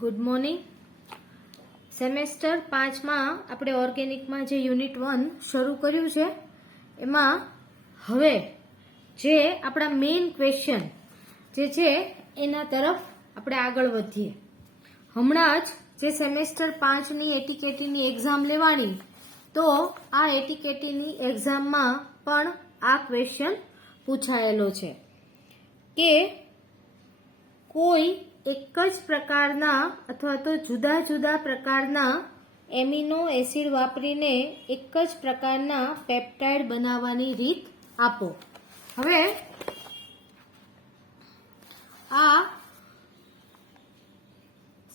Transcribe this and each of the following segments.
Good morning. Semester 5 માં આપણે ઓર્ગેનિકમાં જે યુનિટ 1 શરૂ કર્યું છે એમાં હવે જે આપણા મેઇન ક્વેશ્ચન જે છે એના તરફ આપણે આગળ વધીએ. હમણાં જ જે સેમેસ્ટર 5 ની એટીકેટીની એક્ઝામ લેવાની, તો આ એટીકેટીની એક્ઝામમાં પણ આ ક્વેશ્ચન પૂછાયેલો છે કે કોઈ એક જ પ્રકારના અથવા તો જુદા જુદા પ્રકારના એમિનો એસિડ વાપરીને એક જ પ્રકારના પેપ્ટાઇડ બનાવવાની રીત આપો. હવે આ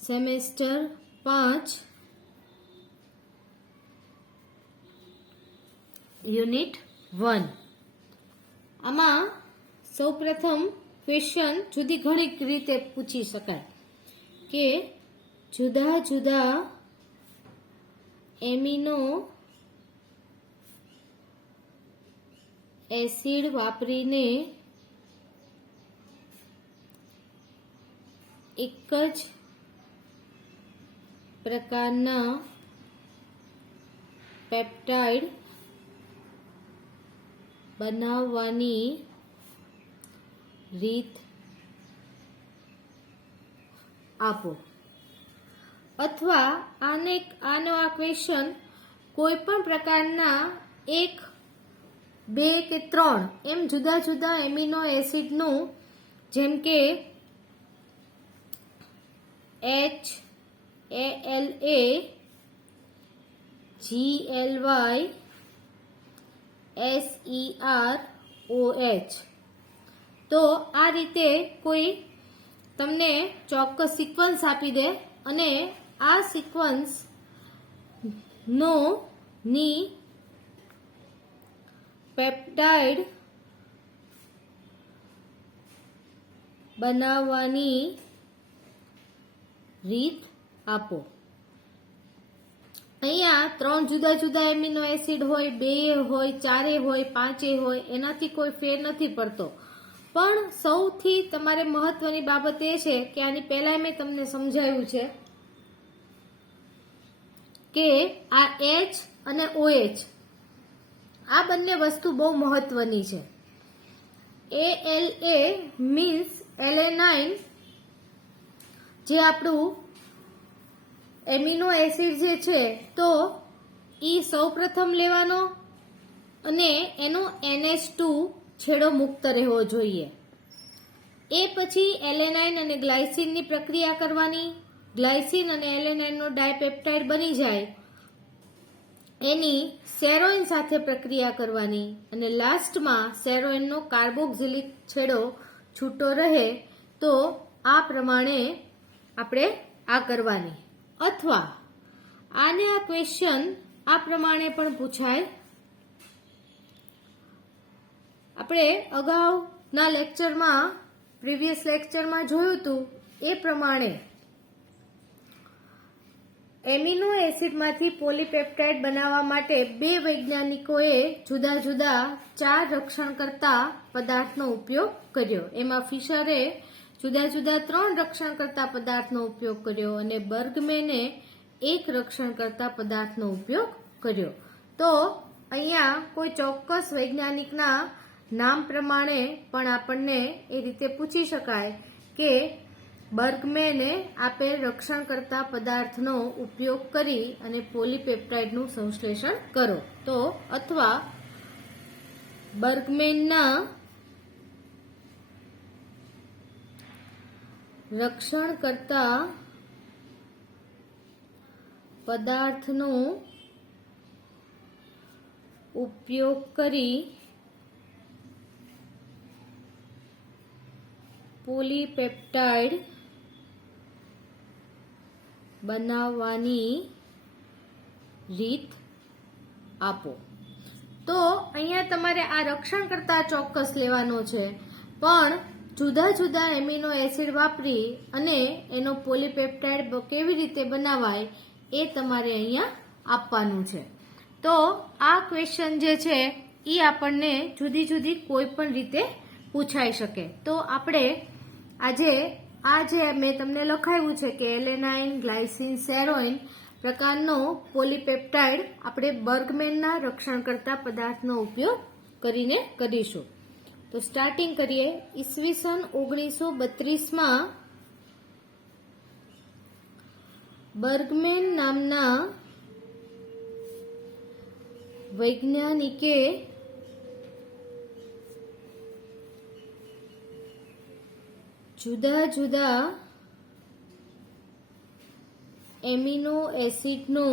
સેમેસ્ટર 5 યુનિટ 1 આમાં સૌપ્રથમ ક્વેશ્ચન જુદી ઘણી રીતે પૂછી શકાય કે જુદા જુદા એમિનો એસિડ વાપરીને એક જ પ્રકારના પેપ્ટાઇડ બનાવવાની રીત આપો. અથવા આનો આ ક્વેશ્ચન કોઈ પણ પ્રકારના 1, 2 કે 3 એમ જુદા જુદા એમિનો એસિડનું, જેમ કે HALA, GLY, SEROH, તો આ રીતે કોઈ તમને ચોક્કસ સિક્વન્સ આપી દે અને આ સિક્વન્સ ની પેપ્ટાઇડ બનાવવાની રીત આપો. અહીંયા 3 જુદા જુદા એમિનો એસિડ હોય, 2 હોય, 4 હોય, 5 હોય, એનાથી કોઈ ફેર નથી પડતો. પણ સૌથી તમારે મહત્વની બાબત એ છે કે આની પહેલા મેં તમને સમજાવ્યું છે કે આ H અને OH આ બંને વસ્તુ બહુ મહત્વની છે. ALA મીન્સ એલેનાઇન, જે આપણું એમિનો એસિડ જે છે તો ઈ સૌપ્રથમ લેવાનો અને એનો NH2 છેડો મુક્ત રહેવો જોઈએ. એ પછી એલેનાઇન અને ગ્લાયસીનની પ્રક્રિયા કરવાની. ગ્લાયસીન અને એલેનાઇનનો ડાયપેપ્ટાઇડ બની જાય, એની સેરોઇન સાથે પ્રક્રિયા કરવાની અને લાસ્ટમાં સેરોઇનનો કાર્બોક્સિલિક છેડો છૂટો રહે, તો આ પ્રમાણે આપણે આ કરવાની. અથવા આને આ ક્વેશ્ચન આ પ્રમાણે પણ પૂછાય. આપણે અગાઉના લેક્ચરમાં, પ્રીવિયસ લેક્ચરમાં જોયું હતું એ પ્રમાણે એમિનો એસિડમાંથી પોલીપેપ્ટાઇડ બનાવવા માટે 2 વૈજ્ઞાનિકોએ જુદા જુદા 4 રક્ષણકર્તા પદાર્થનો ઉપયોગ કર્યો. એમાં ફિશરે જુદા જુદા 3 રક્ષણકર્તા પદાર્થનો ઉપયોગ કર્યો અને બર્ગમેને 1 રક્ષણકર્તા પદાર્થનો ઉપયોગ કર્યો. તો અહીંયા કોઈ ચોક્કસ વૈજ્ઞાનિકના નામ પ્રમાણે પણ આપણને એ રીતે પૂછી શકાય કે બર્ગમેને આપેલ રક્ષણકર્તા પદાર્થનો ઉપયોગ કરી અને પોલીપેપ્ટાઇડનું સંશ્લેષણ કરો. તો અથવા બર્ગમેનના રક્ષણકર્તા પદાર્થનો ઉપયોગ કરી પોલીપેપ્ટાઇડ બનાવવાની રીત આપો. તો અહીંયા તમારે આ રક્ષણકર્તા ચોક્કસ લેવાનો છે, પણ જુદા જુદા એમિનો એસિડ વાપરી અને એનો પોલીપેપ્ટાઇડ કેવી રીતે બનાવાય એ તમારે અહીંયા આપવાનું છે. તો આ ક્વેશ્ચન જે છે એ આપણને જુદી જુદી કોઈ પણ રીતે પૂછાઈ શકે. તો આપણે આજે આ જે મેં તમને લખાવ્યું છે કે એલેનાઇન, ગ્લાયસિન, સેરોઇન પ્રકારનો પોલીપેપ્ટાઇડ આપણે બર્ગમેનના રક્ષણકર્તા પદાર્થનો ઉપયોગ કરીને કરીશું. તો સ્ટાર્ટિંગ કરીએ. ઈસવીસન 1932માં બર્ગમેન નામના વૈજ્ઞાનિકે જુદા જુદા એમિનો એસિડનો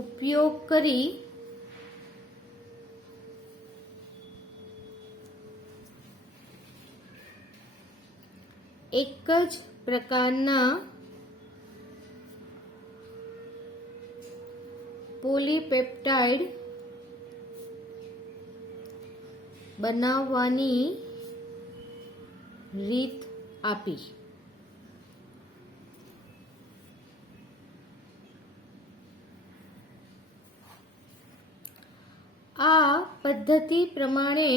ઉપયોગ કરી એક જ પ્રકારના પોલીપેપ્ટાઇડ બનાવવાની રીત આપી. આ પદ્ધતિ પ્રમાણે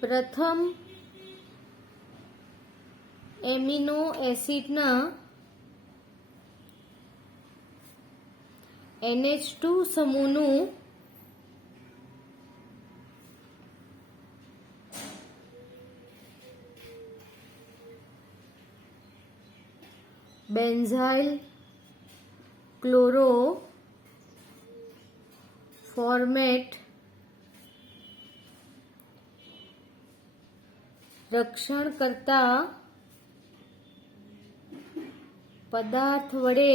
પ્રથમ એમિનો એસિડના NH2 સમૂહનું બેન્ઝાઇલ ક્લોરો ફોર્મેટ રક્ષણ કરતા પદાર્થ વડે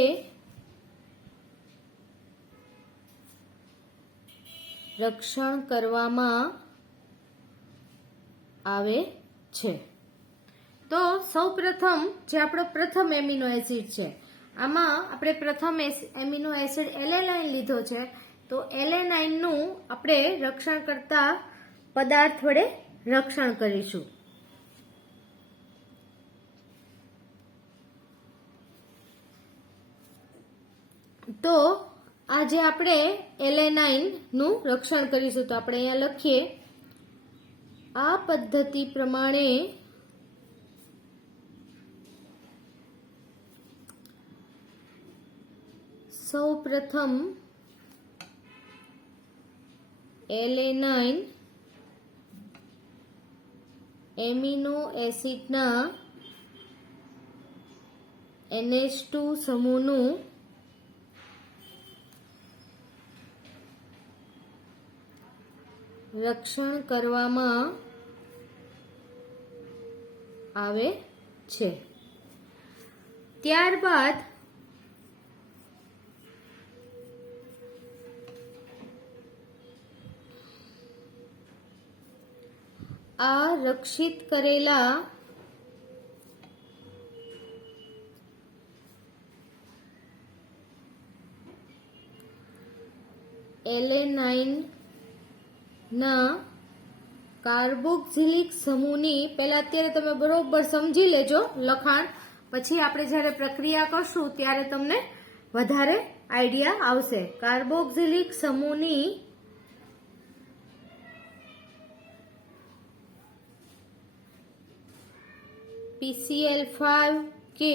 રક્ષણ કરવામાં આવે છે. તો સૌપ્રથમ જે આપણો પ્રથમ એમિનો એસિડ છે, આમાં આપણે પ્રથમ એમિનો એસિડ એલેનાઇન લીધો છે. તો એલેનાઇનનું આપણે રક્ષણ કરતા પદાર્થ વડે રક્ષણ કરીશું. તો આજે આપણે એલેનાઇન નું રક્ષણ કરીશું. તો આપણે અહીંયા લખીએ, આ પદ્ધતિ પ્રમાણે સૌપ્રથમ એલેનાઇન એમિનો એસિડના NH2 સમૂહનું રક્ષણ કરવામાં આવે છે. ત્યારબાદ આ રક્ષિત કરેલા એલેનાઇન ના કાર્બોક્સિલિક સમૂહની પહેલા અત્યારે તમે બરોબર સમજી લેજો લખાણ, પછી આપણે જ્યારે પ્રક્રિયા કરશું ત્યારે તમને વધારે આઈડિયા આવશે. કાર્બોક્સિલિક સમૂહની PCl5 કે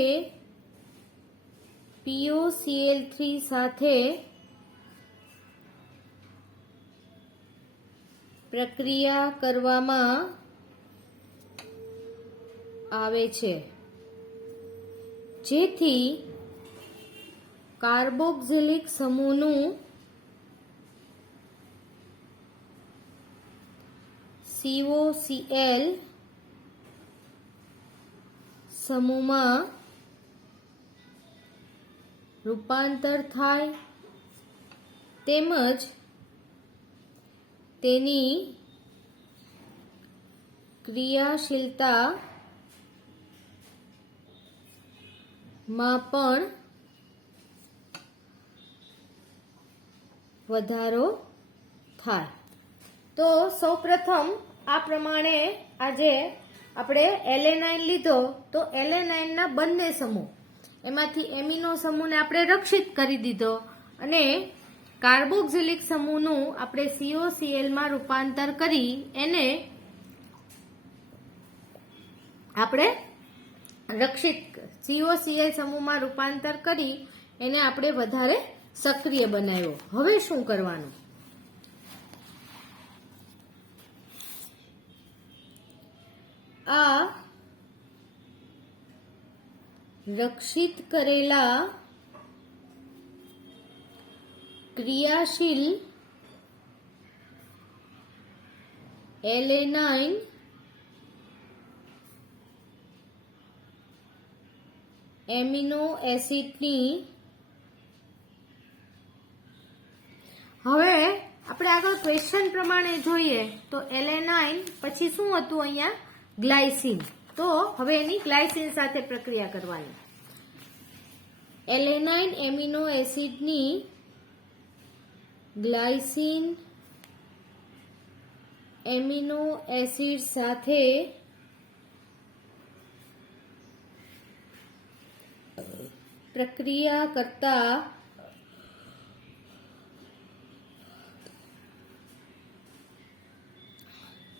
POCl3 સાથે પ્રક્રિયા કરવામાં આવે છે, જેથી કાર્બોક્સિલિક સમૂહનું COCl સમૂહમાં રૂપાંતર થાય, તેમજ તેની ક્રિયાશીલતા માં પણ વધારો થાય. તો સૌપ્રથમ આ પ્રમાણે આજે આપણે એલેનાઇન લીધો, તો એલેનાઇનના બંને સમૂહ એમાંથી એમિનો સમૂહને આપણે રક્ષિત કરી દીધો અને કાર્બોક્સિલિક સમૂહનું આપણે COCl માં રૂપાંતર કરી એને આપણે રક્ષિત COCl સમૂહમાં રૂપાંતર કરી એને આપણે વધારે સક્રિય બનાવ્યો. હવે શું કરવાનું? આ રક્ષિત કરેલા ક્રિયાશીલ એલેનાઇન એમિનો એસિડની હવે આપણે આગળ ક્વેશ્ચન પ્રમાણે જોઈએ તો એલેનાઇન પછી શું હતું અહીંયા? ગ્લાયસીન. તો હવે એની ગ્લાયસીન સાથે પ્રક્રિયા કરવાની. Alanine amino એસિડની glycine amino acid સાથે પ્રક્રિયા કરતા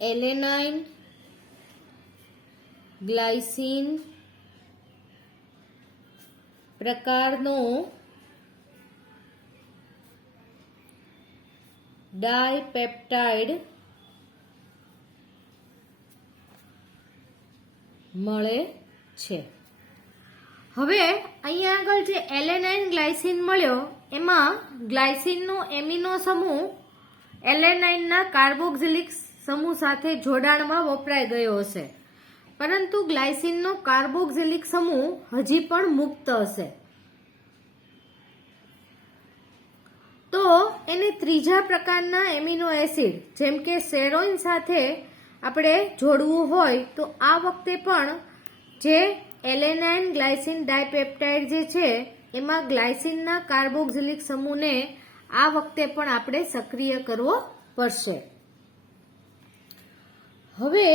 એલેનાઇન ગ્લાયસીન પ્રકારનો ડાયપેપ્ટાઇડ મળે છે. હવે અહીંયા આગળ જે એલેનાઇન ગ્લાયસીન મળ્યો એમાં ગ્લાયસીનનો એમિનો સમૂહ એલેનાઇનના કાર્બોક્સિલિક સમૂહ સાથે જોડાણમાં વપરાઈ ગયો હશે, પરંતુ ગ્લાયસીનનો કાર્બોક્સિલિક સમૂહ હજી પણ મુક્ત હશે. તો એને ત્રીજા પ્રકારના એમિનો એસિડ જેમ કે સેરોઇન સાથે આપણે જોડવું હોય તો આ વખતે પણ જે એલેનાઇન ગ્લાયસીન ડાયપેપ્ટાઇડ જે છે એમાં ગ્લાયસીનના કાર્બોક્સિલિક સમૂહને આ વખતે પણ આપણે સક્રિય કરવો પડશે. હવે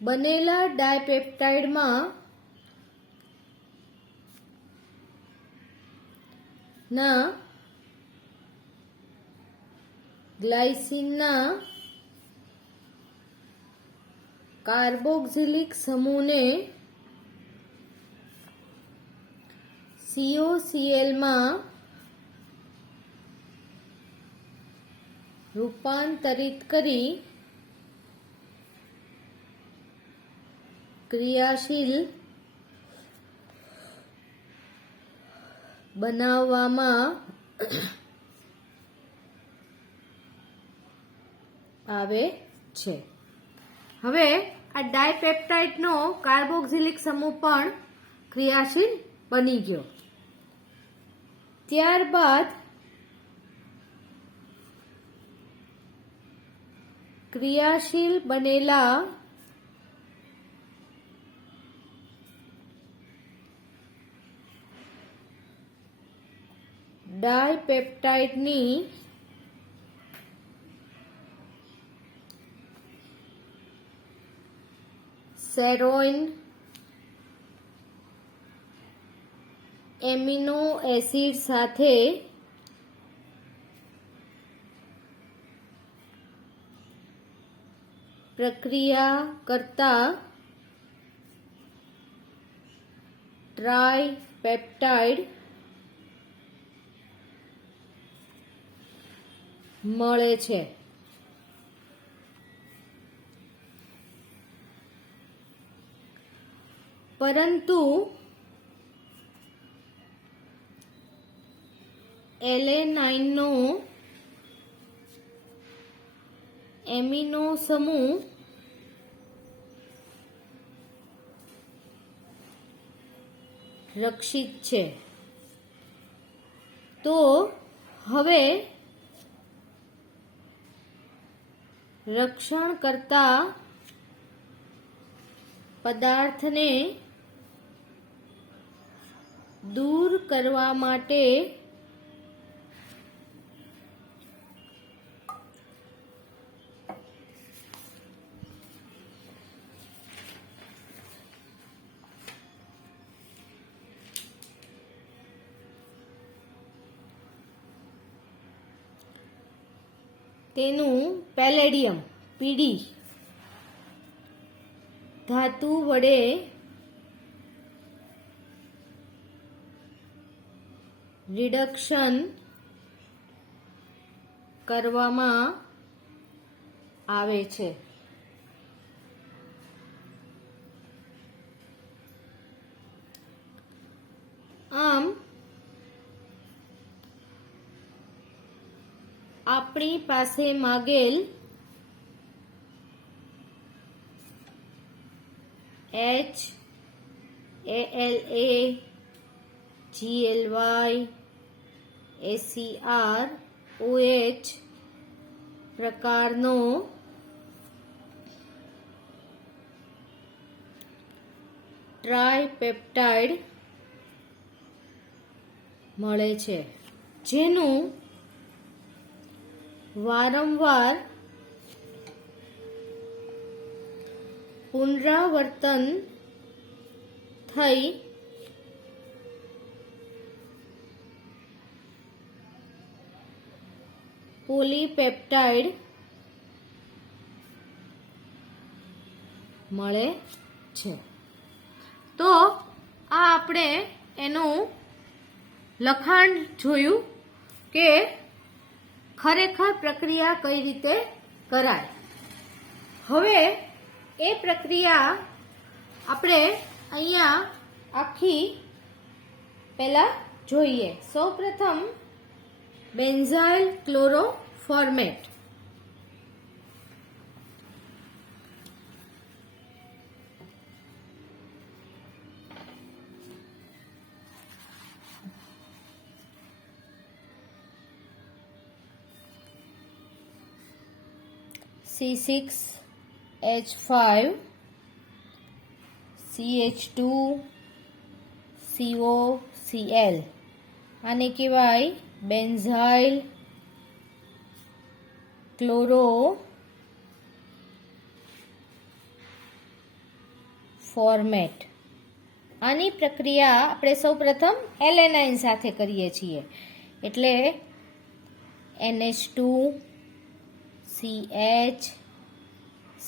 બનેલા ડાયપેપ્ટાઇડમાં ના ગ્લાયસીનના કાર્બોક્સિલિક સમૂહને COCl માં રૂપાંતરિત કરી ક્રિયાશીલ બનાવવામાં આવે છે. હવે આ ડાયપેપ્ટાઇડનો કાર્બોક્સિલિક સમૂહ પણ ક્રિયાશીલ બની ગયો. ત્યારબાદ ક્રિયાશીલ બનેલા ડાયપેપ્ટાઇડની સેરોઇન એમિનો એસિડ સાથે પ્રક્રિયા કરતા ટ્રાયપેપ્ટાઇડ મળે છે. પરંતુ એલેનાઇનનો એમિનો સમૂહ રક્ષિત છે. તો હવે રક્ષણ કરતા પદાર્થને દૂર કરવા માટે તેનું પેલેડિયમ પીડી ધાતુ વડે રિડક્શન કરવામાં આવે છે. આમ આપણી પાસે માગેલ H, ALA, GLY, ACR, OH પ્રકારનો ટ્રાયપેપ્ટાઇડ મળે છે, જેનું વારંવાર પુનરાવર્તન થઈ પોલીપેપ્ટાઇડ મળે છે. તો આ આપણે એનું લખાણ જોયું કે ખરેખર પ્રક્રિયા કઈ રીતે કરાય. હવે એ પ્રક્રિયા આપણે અહીંયા આખી પહેલા જોઈએ. સૌપ્રથમ બેન્ઝાઇલ ક્લોરોફોર્મેટ. C6H5 CH2 COCl આને કહેવાય બેન્ઝાઇલ ક્લોરોફોર્મેટ. આની પ્રક્રિયા આપણે સૌપ્રથમ એલેનાઇન સાથે કરીએ છીએ. એટલે NH2 CH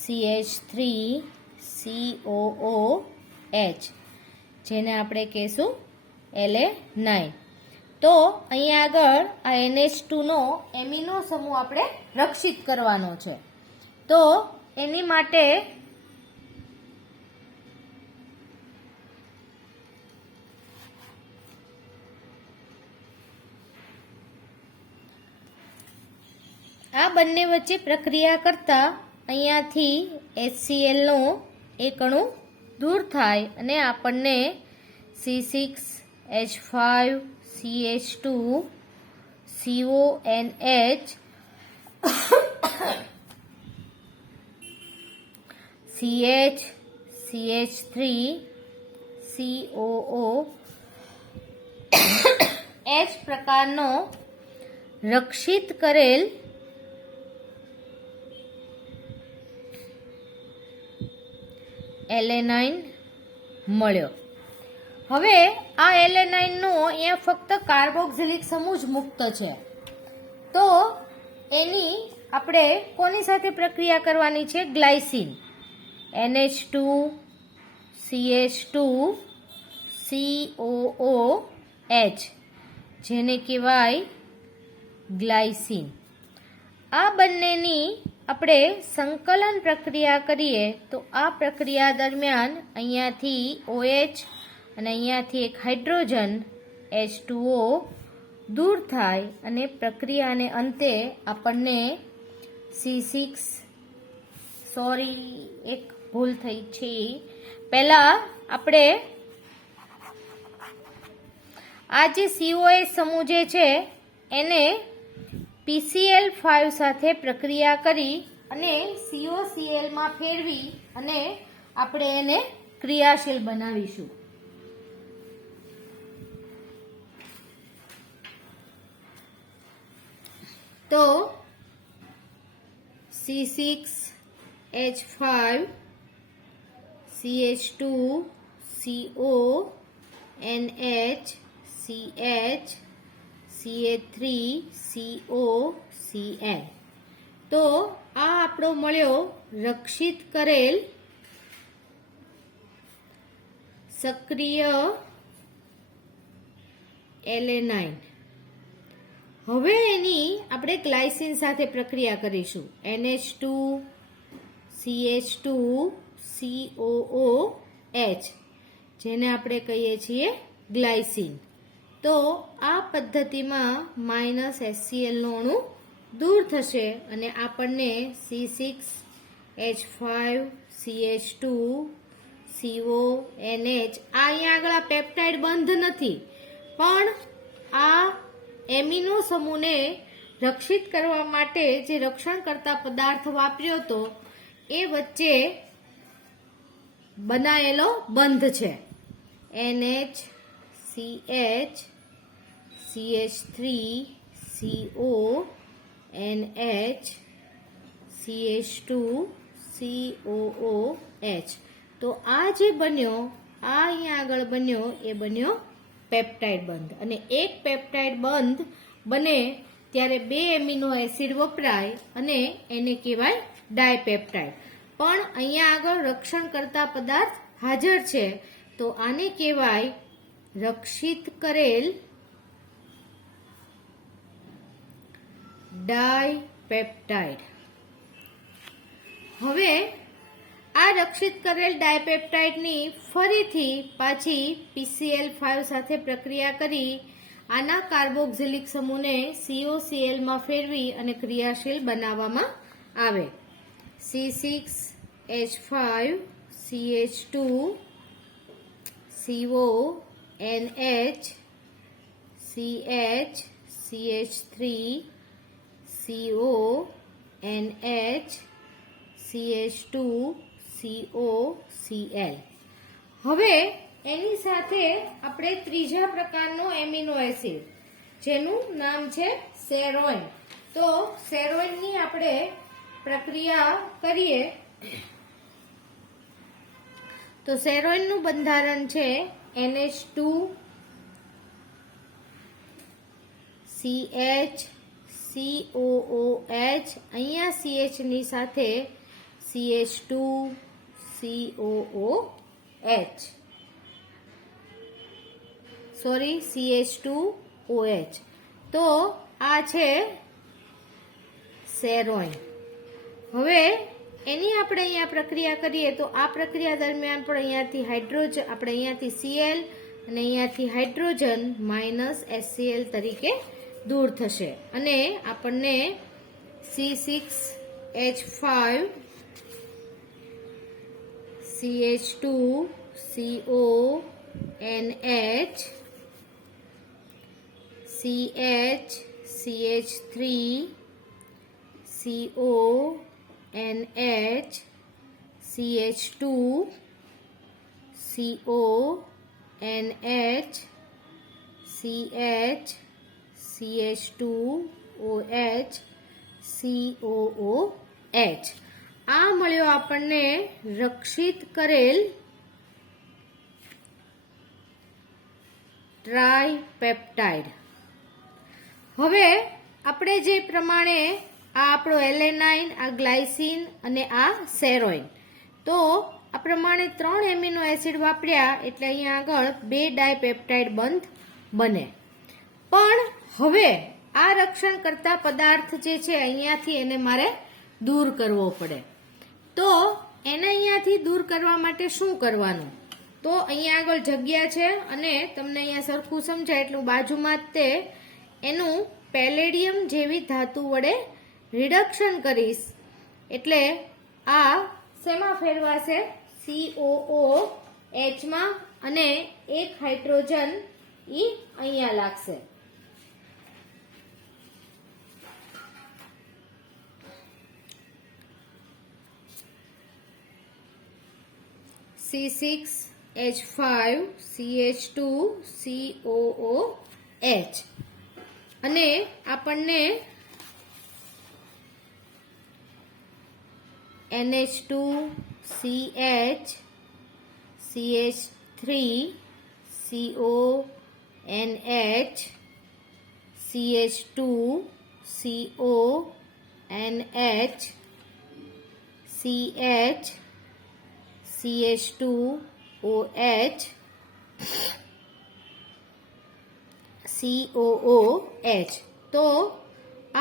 CH3 COOH જેને આપણે કહીશું LA9. તો અહીંયા આગળ આ NH2 નો એમિનો સમૂહ આપણે રક્ષિત કરવાનો છે. તો એની માટે આ બંને વચ્ચે પ્રક્રિયા કરતા અહીંયાથી HCl નો એક અણુ દૂર થાય અને આપણને C6H5 CH2 CONH CH CH3 COOH પ્રકારનો રક્ષિત કરેલ એલેનાઇન મળ્યો. હવે આ એલેનાઇનનો અહીંયા ફક્ત કાર્બોક્સિલિક સમૂહ જ મુક્ત છે. તો એની આપણે કોની સાથે પ્રક્રિયા કરવાની છે? ગ્લાયસીન. NH2 CH2 COOH જેને કહેવાય ગ્લાયસીન. આ બંનેની આપણે સંકલન પ્રક્રિયા કરીએ તો આ પ્રક્રિયા દરમિયાન અહીંયાથી OH અને અહીંયાથી એક હાઇડ્રોજન H2O દૂર થાય અને પ્રક્રિયાને અંતે આપણને C6 એક ભૂલ થઈ છે. પહેલા આપણે આ જે COH સમૂહ જે છે એને PCl5 સાથે પ્રક્રિયા કરી અને COCl માં ફેરવી અને આપણે એને ક્રિયાશીલ બનાવીશું. તો C6H5 CH2 CONH CH CH3 COCl તો આ આપણો મળ્યો રક્ષિત કરેલ સક્રિય એલેનાઇન. હવે એની આપણે ગ્લાયસીન સાથે પ્રક્રિયા કરીશું. NH2 CH2 COOH, જેને આપણે કહીએ છીએ ગ્લાયસીન. તો આ પદ્ધતિમાં -HCl નો અણુ દૂર થશે અને આપણને C6H5CH2 CONH. આ અહીંયા આગળ આ પેપ્ટાઇડ બંધ નથી, પણ આ એમિનો સમૂહને રક્ષિત કરવા માટે જે રક્ષણ કરતા પદાર્થ વાપર્યો હતો એ વચ્ચે બનાયેલો બંધ છે. NH CH CH3 CO NH CH2 COOH. તો આ જે બન્યો, આ અહીંયા આગળ બન્યો, એ બન્યો પેપ્ટાઇડ બંધ. અને એક પેપ્ટાઇડ બંધ બને ત્યારે 2 એમિનો એસિડ વપરાય અને એને કહેવાય ડાયપેપ્ટાઇડ. પણ અહીંયા આગળ રક્ષણ કરતા પદાર્થ હાજર છે, તો આને કહેવાય રક્ષિત કરેલ ડાયપેપ્ટાઇડ. હવે આ રક્ષિત કરેલ ડાયપેપ્ટાઇડની ફરીથી પાછી PCl5 સાથે પ્રક્રિયા કરી આના કાર્બોક્સિલિક સમૂહને COCl માં ફેરવી અને ક્રિયાશીલ બનાવવામાં આવે. C6H5CH2 CONH CH CH3 CONH CH2 COCl. હવે એની સાથે આપણે ત્રીજા પ્રકારનો એમિનો એસિડ, જેનું નામ છે સેરોઇન. તો સેરોઇનની આપણે પ્રક્રિયા કરીએ તો સેરોઇનનું બંધારણ છે NH2 CH COOH. અહીંયા CH ની સાથે CH2 COOH, CH2OH. તો આ છે સેરોઇન. હવે એની આપણે અહીંયા પ્રક્રિયા કરીએ તો આ પ્રક્રિયા દરમિયાન પણ અહીંયાથી હાઇડ્રોજન, આપણે અહીંયાથી Cl અને અહીંયાથી હાઇડ્રોજન -HCl તરીકે દૂર થશે અને આપણને C6H5 CH2 CONH CH CH3 CONH CH2 CONH CH CH2OH COOH. આ મળ્યો આપણને રક્ષિત કરેલ ટ્રાયપેપ્ટાઇડ. હવે આપણે જે પ્રમાણે આ આપણો એલેનાઇન, આ ગ્લાયસીન અને આ સેરોઇન, તો આ પ્રમાણે 3 એમિનો એસિડ વાપર્યા એટલે અહીંયા આગળ 2 ડાયપેપ્ટાઇડ બંધ બને. પણ હવે આ રક્ષણ કરતા પદાર્થ જે છે અહીંયાથી એને મારે દૂર કરવો પડે. તો એને અહીંયાથી દૂર કરવા માટે શું કરવાનું? તો અહીંયા આગળ જગ્યા છે અને તમને અહીંયા સરખું સમજાય એટલું બાજુમાં જ તે એનું પેલેડિયમ જેવી ધાતુ વડે રિડક્શન કરીશ. એટલે આ શેમાં ફેરવાશે? COOH માં, અને એક હાઇડ્રોજન ઈ અહીંયા લાગશે. C6H5CH2 COOH અને આપણને NH2 CH CH3 CONH CH2 COOH NH CH CH2OH COOH. તો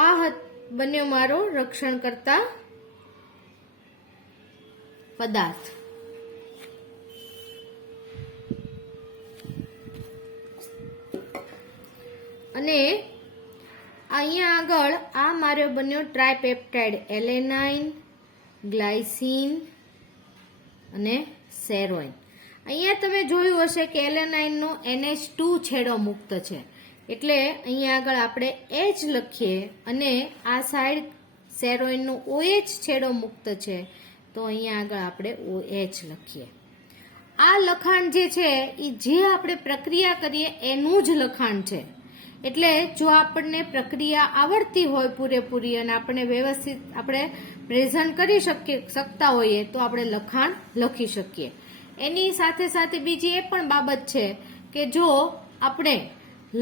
આ બન્યો મારો રક્ષણ કરતા પદાર્થ. અને અહીંયા આગળ આ મારો બન્યો ટ્રાયપેપ્ટાઇડ એલેનાઇન, ગ્લાયસીન અને સેરોઇન. અહીંયા તમે જોયું હશે કે એલેનાઇનનો NH2 છેડો મુક્ત છે, એટલે અહીંયા આગળ આપણે H લખીએ અને આ સાઈડ સેરોઇનનો OH છેડો મુક્ત છે, તો અહીંયા આગળ આપણે OH લખીએ. આ લખાણ જે છે એ જે આપણે પ્રક્રિયા કરીએ એનું જ લખાણ છે. એટલે જો આપણને પ્રક્રિયા આવડતી હોય પૂરેપૂરી અને આપણે વ્યવસ્થિત આપણે પ્રેઝન્ટ કરી શકતા હોઈએ તો આપણે લખાણ લખી શકીએ. એની સાથે સાથે બીજી એ પણ બાબત છે કે જો આપણે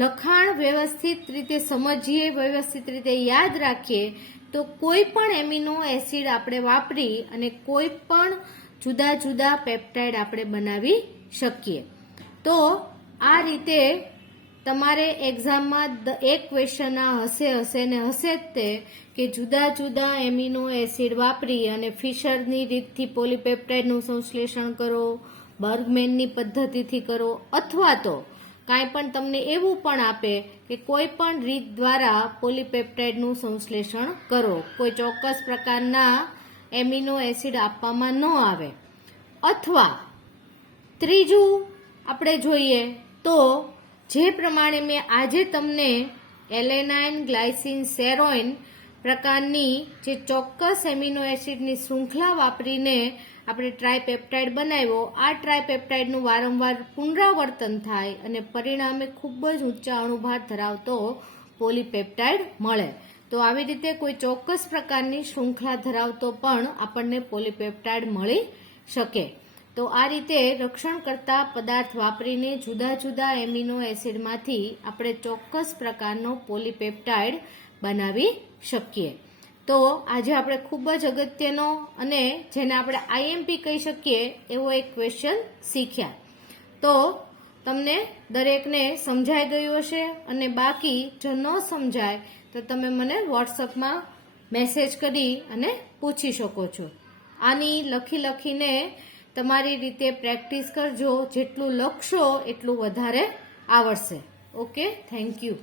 લખાણ વ્યવસ્થિત રીતે સમજીએ, વ્યવસ્થિત રીતે યાદ રાખીએ તો કોઈ પણ એમિનો એસિડ આપણે વાપરી અને કોઈ પણ જુદા જુદા પેપ્ટાઇડ આપણે બનાવી શકીએ. તો આ રીતે તમારે એક્ઝામમાં એક ક્વેશ્ચન આ હશે ને હશે જ તે કે જુદા જુદા એમિનો એસિડ વાપરી અને ફિશરની રીતથી પોલીપેપ્ટાઇડનું સંશ્લેષણ કરો, બર્ગમેનની પદ્ધતિથી કરો, અથવા તો કાંઈ પણ તમને એવું પણ આપે કે કોઈ પણ રીત દ્વારા પોલીપેપ્ટાઇડનું સંશ્લેષણ કરો. કોઈ ચોક્કસ પ્રકારના એમિનો એસિડ આપવામાં ન આવે. અથવા ત્રીજું આપણે જોઈએ તો જે પ્રમાણે મેં આજે તમને એલેનાઇન, ગ્લાયસીન, સેરોઇન પ્રકારની જે ચોક્કસ એમિનો એસિડની શૃંખલા વાપરીને આપણે ટ્રાયપેપ્ટાઇડ બનાવ્યો, આ ટ્રાયપેપ્ટાઇડનું વારંવાર પુનરાવર્તન થાય અને પરિણામે ખૂબ જ ઊંચા અણુભાર ધરાવતો પોલીપેપ્ટાઇડ મળે. તો આવી રીતે કોઈ ચોક્કસ પ્રકારની શૃંખલા ધરાવતો પણ આપણને પોલીપેપ્ટાઇડ મળી શકે. તો આ રીતે રક્ષણ કરતા પદાર્થ વાપરીને જુદા જુદા એમિનો એસિડમાંથી આપણે ચોક્કસ પ્રકારનો પોલીપેપ્ટાઇડ બનાવી શકીએ. તો આજે આપણે ખૂબ જ અગત્યનો અને જેને આપણે IMP કહી શકીએ એવો એક ક્વેશ્ચન શીખ્યા. તો તમને દરેકને સમજાઈ ગયું હશે, અને બાકી જો ન સમજાય તો તમે મને વોટ્સઅપમાં મેસેજ કરી અને પૂછી શકો છો. આની લખીને તમારી રીતે પ્રેક્ટિસ કરજો. જેટલું લખશો એટલું વધારે આવડશે. Okay, thank you.